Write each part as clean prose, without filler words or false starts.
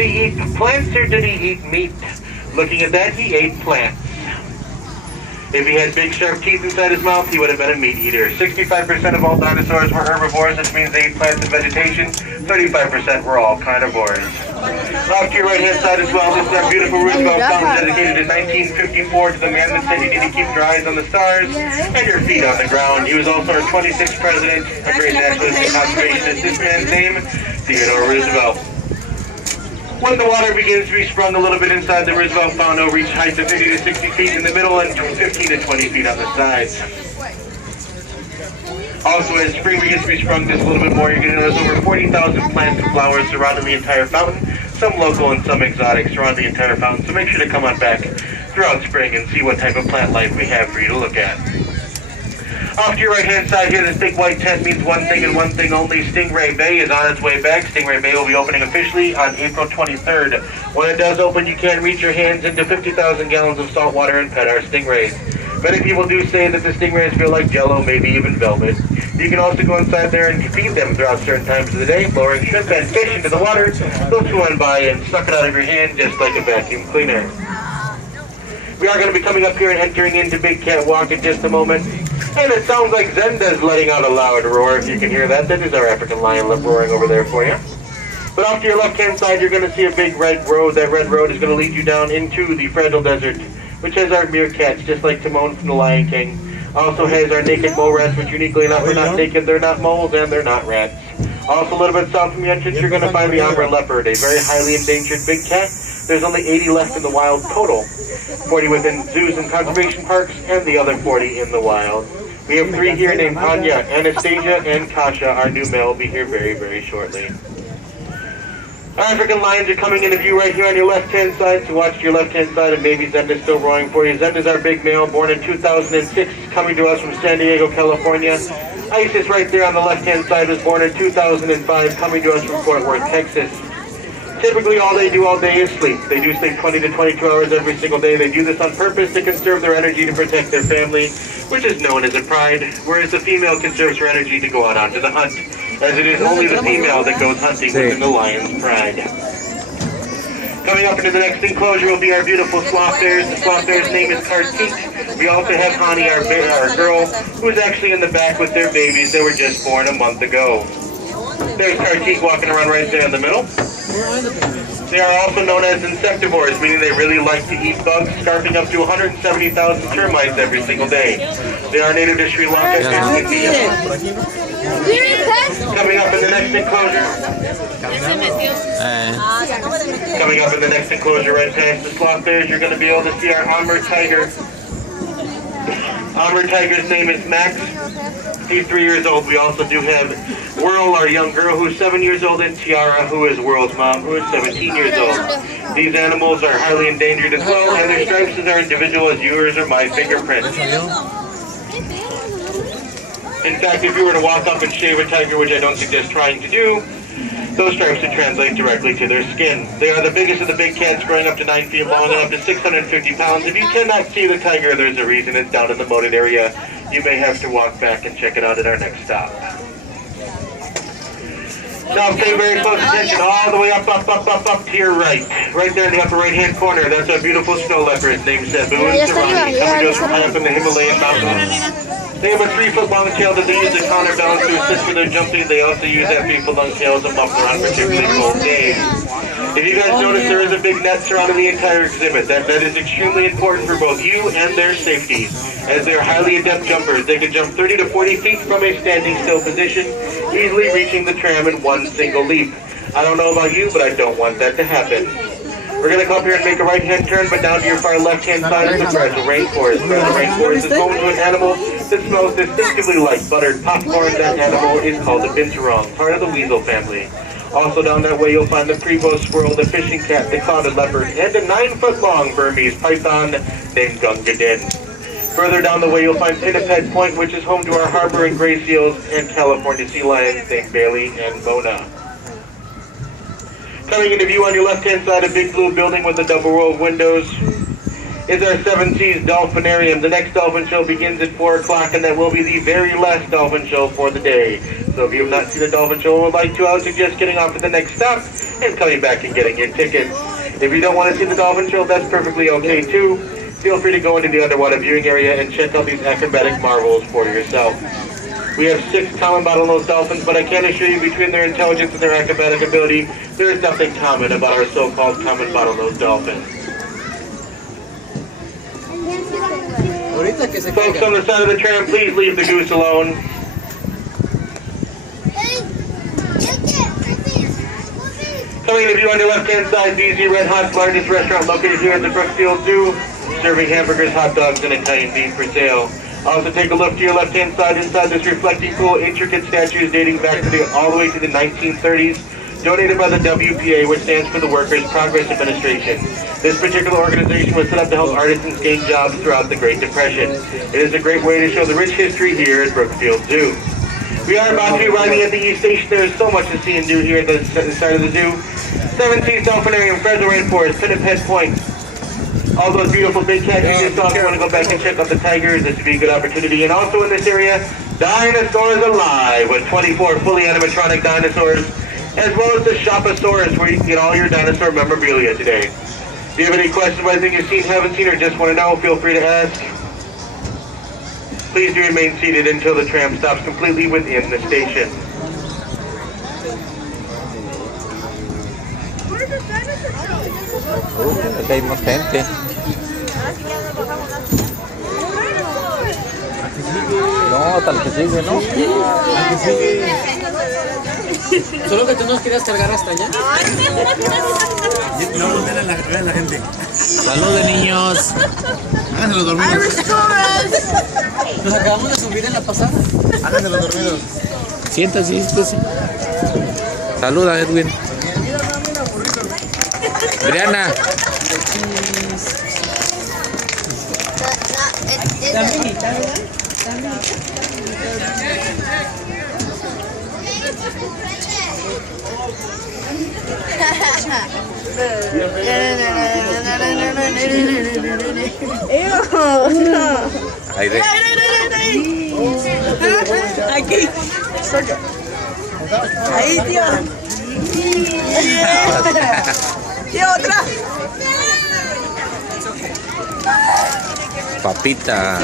Did he eat plants or did he eat meat? Looking at that, he ate plants. If he had big sharp teeth inside his mouth, he would have been a meat eater. 65% of all dinosaurs were herbivores, which means they ate plants and vegetation. 35% were all carnivores. Off to your right-hand side as well, this is our beautiful Roosevelt fountain dedicated in 1954 to the man that said you need to keep your eyes on the stars and your feet on the ground. He was also our 26th president, a great naturalist and conservationist. This man's name, Theodore Roosevelt. When the water begins to be sprung a little bit inside the Roosevelt fountain, it'll reach heights of 50 to 60 feet in the middle and 15 to 20 feet on the sides. Also, as spring begins to be sprung just a little bit more, you're going to notice over 40,000 plants and flowers surrounding the entire fountain, some local and some exotic surround the entire fountain, so make sure to come on back throughout spring and see what type of plant life we have for you to look at. Off to your right-hand side here, this big white tent means one thing and one thing only. Stingray Bay is on its way back. Stingray Bay will be opening officially on April 23rd. When it does open, you can reach your hands into 50,000 gallons of salt water and pet our stingrays. Many people do say that the stingrays feel like jello, maybe even velvet. You can also go inside there and feed them throughout certain times of the day, lowering shrimp and fish into the water. They'll swim by and suck it out of your hand just like a vacuum cleaner. We are going to be coming up here and entering into Big Cat Walk in just a moment. And it sounds like Zenda's letting out a loud roar. If you can hear that, that is our African lion roaring over there for you. But off to your left-hand side, you're going to see a big red road. That red road is going to lead you down into the Fragile Desert, which has our meerkats, just like Timon from The Lion King. Also has our naked mole rats, which uniquely enough are not naked, they're not moles, and they're not rats. Also a little bit south from the entrance, you're going to find the Amber leopard, a very highly endangered big cat. There's only 80 left in the wild total, 40 within zoos and conservation parks, and the other 40 in the wild. We have 3 here named Anya, Anastasia, and Kasha. Our new male will be here very, very shortly. Our African lions are coming into view right here on your left-hand side, so watch your left-hand side and maybe Zenda's still roaring for you. Zenda's our big male, born in 2006, coming to us from San Diego, California. Isis right there on the left-hand side was born in 2005, coming to us from Fort Worth, Texas. Typically all they do all day is sleep. They do sleep 20 to 22 hours every single day. They do this on purpose to conserve their energy to protect their family, which is known as a pride, whereas the female conserves her energy to go out onto the hunt, as it is only the female that goes hunting within the lion's pride. Coming up into the next enclosure will be our beautiful sloth bears. The sloth bear's name is Kartik. We also have Hani, our girl, who is actually in the back with their babies. They were just born a month ago. There's Kartik walking around right there in the middle. They are also known as insectivores, meaning they really like to eat bugs, scarfing up to 170,000 termites every single day. They are native to Sri Lanka and India. Coming up in the next enclosure. Coming up in the next enclosure right past the sloth bears, you're going to be able to see our Amur tiger. Amur tiger's name is Max. He's 3 years old. We also do have Whirl, our young girl, who's 7 years old, and Tiara, who is Whirl's mom, who is 17 years old. These animals are highly endangered as well, and their stripes are individual as yours or my fingerprints. In fact, if you were to walk up and shave a tiger, which I don't suggest trying to do, those stripes would translate directly to their skin. They are the biggest of the big cats, growing up to 9 feet long and up to 650 pounds. If you cannot see the tiger, there's a reason. It's down in the moated area. You may have to walk back and check it out at our next stop. Now pay very close attention all the way up to your right. Right there in the upper right-hand corner, that's our beautiful snow leopard named Cebu and Serrani, coming to us from high up in the Himalayan mountains. They have a 3-foot-long tail that they use to counterbalance to assist with their jumping. They also use that 3-foot-long tail as a muffler on particularly cold days. If you guys notice, there is a big net surrounding the entire exhibit. That is extremely important for both you and their safety, as they are highly adept jumpers. They can jump 30 to 40 feet from a standing still position, easily reaching the tram in one single leap. I don't know about you, but I don't want that to happen. We're going to come up here and make a right-hand turn, but down to your far left-hand side is the fragile rainforest. Fragile rainforest is home to an animal that smells distinctively like buttered popcorn. That animal is called a binturong, part of the weasel family. Also down that way, you'll find the Prevost squirrel, the fishing cat, the clouded leopard, and a 9-foot-long Burmese python named Gungadin. Further down the way, you'll find Pinniped Point, which is home to our harbor and gray seals, and California sea lions named Bailey and Mona. Coming into view on your left-hand side, a big blue building with a double row of windows. is our Seven Seas Dolphinarium. The next dolphin show begins at 4 o'clock, and that will be the very last dolphin show for the day. So if you have not seen the dolphin show and would like to, I would suggest getting off at the next stop and coming back and getting your ticket. If you don't want to see the dolphin show, that's perfectly okay too. Feel free to go into the underwater viewing area and check out these acrobatic marvels for yourself. We have 6 common bottlenose dolphins, but I can assure you between their intelligence and their acrobatic ability, there is nothing common about our so-called common bottlenose dolphin. Folks on the side of the tram, please leave the goose alone. Coming to view on your left-hand side, DZ Red Hot's largest restaurant located here at the Brookfield Zoo, serving hamburgers, hot dogs, and Italian beef for sale. Also take a look to your left-hand side. Inside this reflecting pool, intricate statues dating back to all the way to the 1930s, donated by the WPA, which stands for the Workers' Progress Administration. This particular organization was set up to help artisans gain jobs throughout the Great Depression. It is a great way to show the rich history here at Brookfield Zoo. We are about to be arriving at the East Station. There is so much to see and do here at the side of the zoo. Seven Seas Dolphinarium, Fresno Rainforest, Pinniped Point. All those beautiful big cats you just saw. If you want to go back and check out the tigers, this would be a good opportunity. And also in this area, Dinosaurs Alive with 24 fully animatronic dinosaurs, as well as the Shoposaurus, where you can get all your dinosaur memorabilia today. If you have any questions about anything you've seen, haven't seen, or just want to know, feel free to ask. Please do remain seated until the tram stops completely within the station. Acá hay más gente. No, hasta el que sigue, ¿no? Solo que tú nos querías cargar hasta allá. No, vean la gente. Saludos, niños. Háganse los dormidos. Nos acabamos de subir en la pasada. Háganse los dormidos. Siéntase. Saluda, Edwin. Adriana. Ahí de. Aquí. Ahí, tío. Tío, otra. Papita.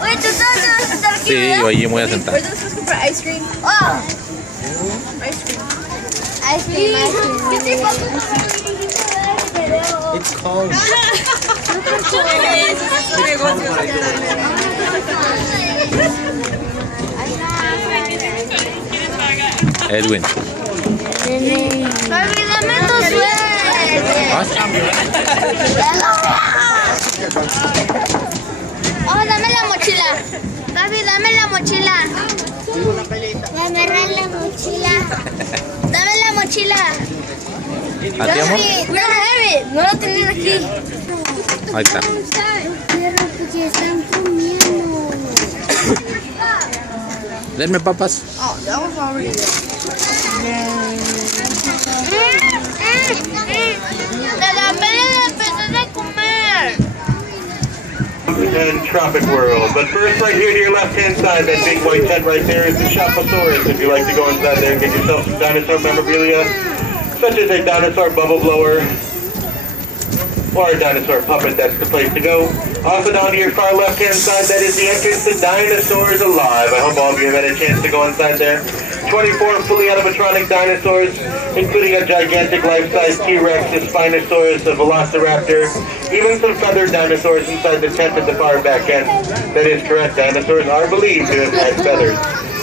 Oye, ¿tú sabes estar aquí? Sí, oye, voy a sentar. Where's this comprar ice cream? Oh, Ice cream. ice cream. ¿Qué tipo? It's cold. Edwin. Papi, dame tu suerte. Oh, dame la mochila. Papi, dame la mochila. Dame la mochila. Dame la mochila. ¿A ti, amor? We don't have it. No lo tienen aquí. Ahí está. Perros que están comiendo. Denme papas. Oh, that was already there. Te la pena de empezar a comer. And Tropic World. But first, right here to your left-hand side, that big white tent right there is the Shoposaurus. If you like to go inside there and get yourself some dinosaur memorabilia, such as a dinosaur bubble blower or a dinosaur puppet, that's the place to go. Also down to your far left-hand side, that is the entrance to Dinosaurs Alive. I hope all of you have had a chance to go inside there. 24 fully animatronic dinosaurs, including a gigantic life-size T-Rex, a Spinosaurus, a Velociraptor, even some feathered dinosaurs inside the tent at the far back end. That is correct, dinosaurs are believed to have had feathers.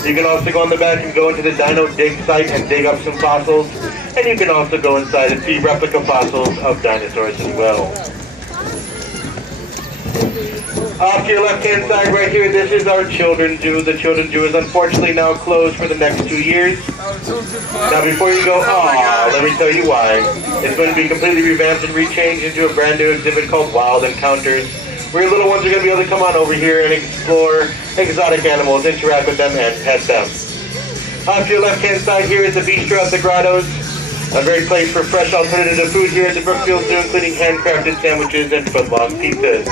You can also go on the back and go into the dino dig site and dig up some fossils. And you can also go inside and see replica fossils of dinosaurs as well. Off to your left-hand side right here, this is our children's zoo. The children's zoo is unfortunately now closed for the next 2 years. Now before you go, let me tell you why. It's going to be completely revamped and rechanged into a brand new exhibit called Wild Encounters, where your little ones are going to be able to come on over here and explore exotic animals, interact with them, and pet them. Off to your left-hand side here is the bistro at the Grottos. A great place for fresh alternative food here at the Brookfield Zoo, including handcrafted sandwiches and foot-long pizzas.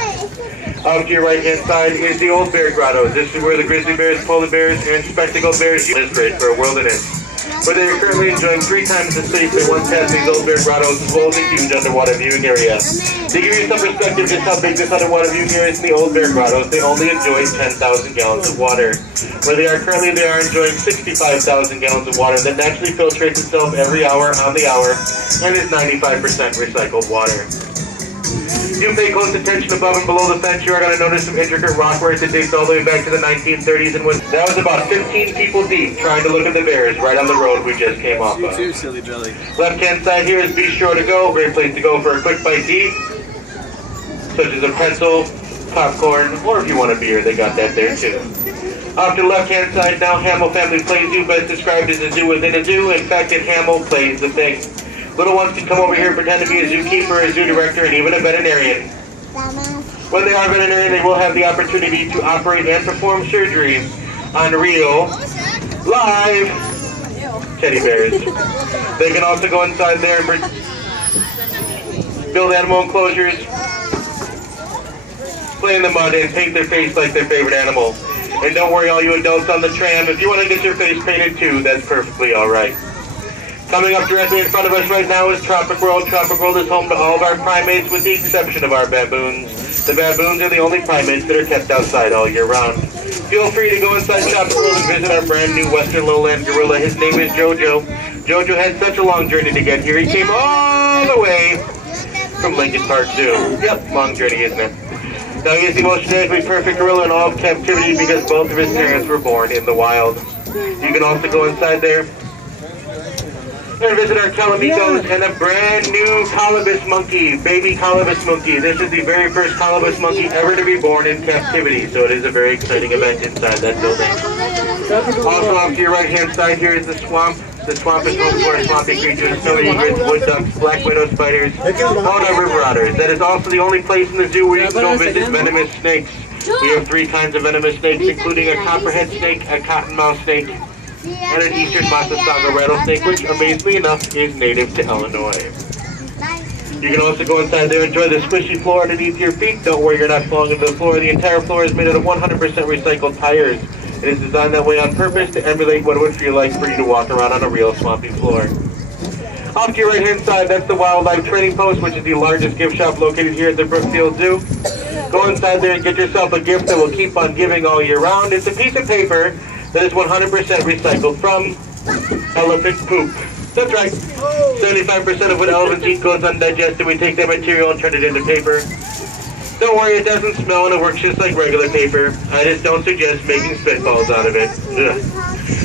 Off to your right-hand side is the Old Bear Grottos. This is where the grizzly bears, polar bears, and spectacled bears use great for a wilderness. Where they are currently enjoying 3 times the space they once had in these Old Bear Grottos, as well as a huge underwater viewing area. To give you some perspective just how big this underwater viewing area is in the Old Bear Grottos, they only enjoy 10,000 gallons of water. Where they are currently, they are enjoying 65,000 gallons of water that naturally filtrates itself every hour on the hour and is 95% recycled water. If you pay close attention above and below the fence, you are going to notice some intricate rockwork that dates all the way back to the 1930s, and that was about 15 people deep trying to look at the bears right on the road we just came off of. Too silly belly. Left-hand side here is Bistro to Go, great place to go for a quick bite to eat, such as a pretzel, popcorn, or if you want a beer, they got that there too. Off to the left-hand side now, Hamill Family Play Zoo, best described as a zoo within a zoo. In fact, at Hamill plays the thing. Little ones can come over here and pretend to be a zookeeper, a zoo director, and even a veterinarian. When they are veterinarian, they will have the opportunity to operate and perform surgery on real, live teddy bears. They can also go inside there and build animal enclosures, play in the mud, and paint their face like their favorite animal. And don't worry, all you adults on the tram, if you want to get your face painted too, that's perfectly alright. Coming up directly in front of us right now is Tropic World. Tropic World is home to all of our primates with the exception of our baboons. The baboons are the only primates that are kept outside all year round. Feel free to go inside Tropic World and visit our brand new Western Lowland gorilla. His name is Jojo. Jojo had such a long journey to get here. He came all the way from Lincoln Park Zoo. Yep, long journey, isn't it? Now he is the most genetically perfect gorilla in all of captivity because both of his parents were born in the wild. You can also go inside there and visit our Calamicos and a brand new colobus monkey, baby colobus monkey. This is the very first colobus monkey ever to be born in captivity, so it is a very exciting event inside that building. Also off to your right-hand side here is the swamp. The swamp is home to our swampy creatures, snowy egrets, wood ducks, black widow spiders, Hoda river otters. That is also the only place in the zoo where you can go visit venomous snakes. We have 3 kinds of venomous snakes, including a copperhead snake, a cottonmouth snake, and an eastern Massasauga rattlesnake, which, amazingly enough, is native to Illinois. You can also go inside there and enjoy the squishy floor underneath your feet. Don't worry, you're not falling into the floor. The entire floor is made out of 100% recycled tires. It is designed that way on purpose to emulate what it would feel like for you to walk around on a real swampy floor. Off to your right-hand side, that's the Wildlife Trading Post, which is the largest gift shop located here at the Brookfield Zoo. Go inside there and get yourself a gift that will keep on giving all year round. It's a piece of paper that is 100% recycled from elephant poop. That's right. 75% of what elephants eat goes undigested. We take that material and turn it into paper. Don't worry, it doesn't smell and it works just like regular paper. I just don't suggest making spitballs out of it. Ugh.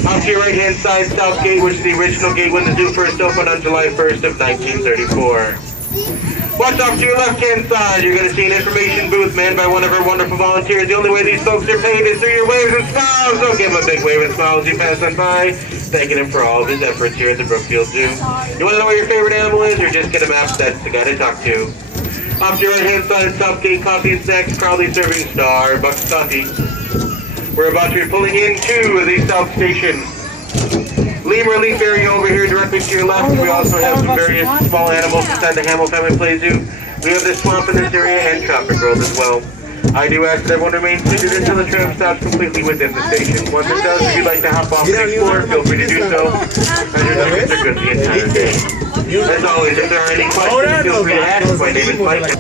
Off to your right-hand side, South Gate, which is the original gate when the zoo first opened on July 1st of 1934. Watch off to your left-hand side. You're going to see an information booth manned by one of our wonderful volunteers. The only way these folks are paid is through your waves and smiles. So give him a big wave and smile as you pass on by, thanking him for all of his efforts here at the Brookfield Zoo. You want to know what your favorite animal is, or just get a map? That's the guy to talk to. Off to your right-hand side, Southgate Coffee and Snacks, proudly serving Starbucks coffee. We're about to be pulling into the South Station. Lemur Leaf area over here directly to your left. We also have some various small animals inside the Hamill Family Play Zoo. We have the swamp in this area and Tropic World as well. I do ask that everyone remain seated until the tram stops completely within the station. Once it does, if you'd like to hop off and explore, feel free to do so. As your numbers are good the entire day. As always, if there are any questions, feel free to ask. My name is Mike.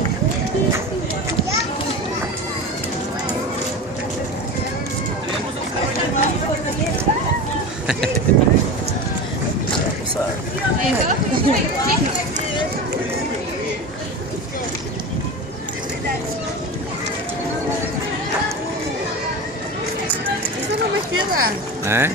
¿Eh?